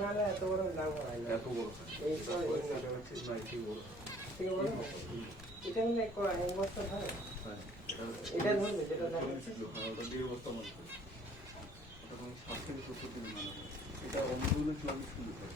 নাহলে এত বড় লাভ হয় না। এত বড় হয় এই এটা হচ্ছে না ঠিক বড় ঠিক বড় এটা নিয়ে এক বস্তা হয়। হ্যাঁ এটা ধরবে যেটা দেখা যাচ্ছে ওটা 1.5 বস্তা মাল হয়। ওটা 60 থেকে 70 দিন মাল হয়। এটা অমরুলের 40 কিলো হয়।